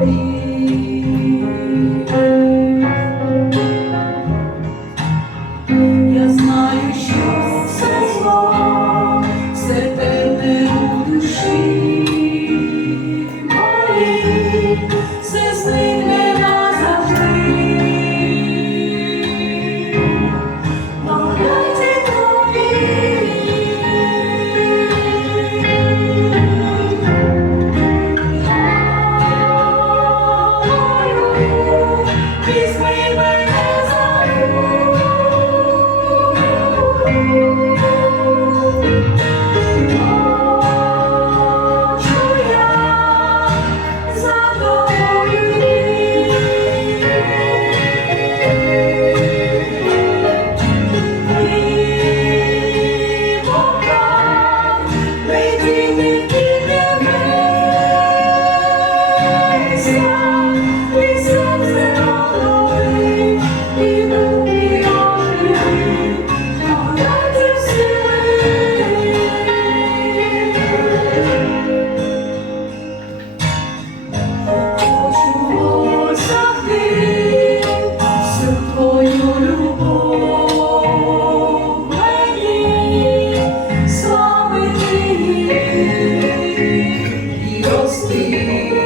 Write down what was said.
You. Peace, thee.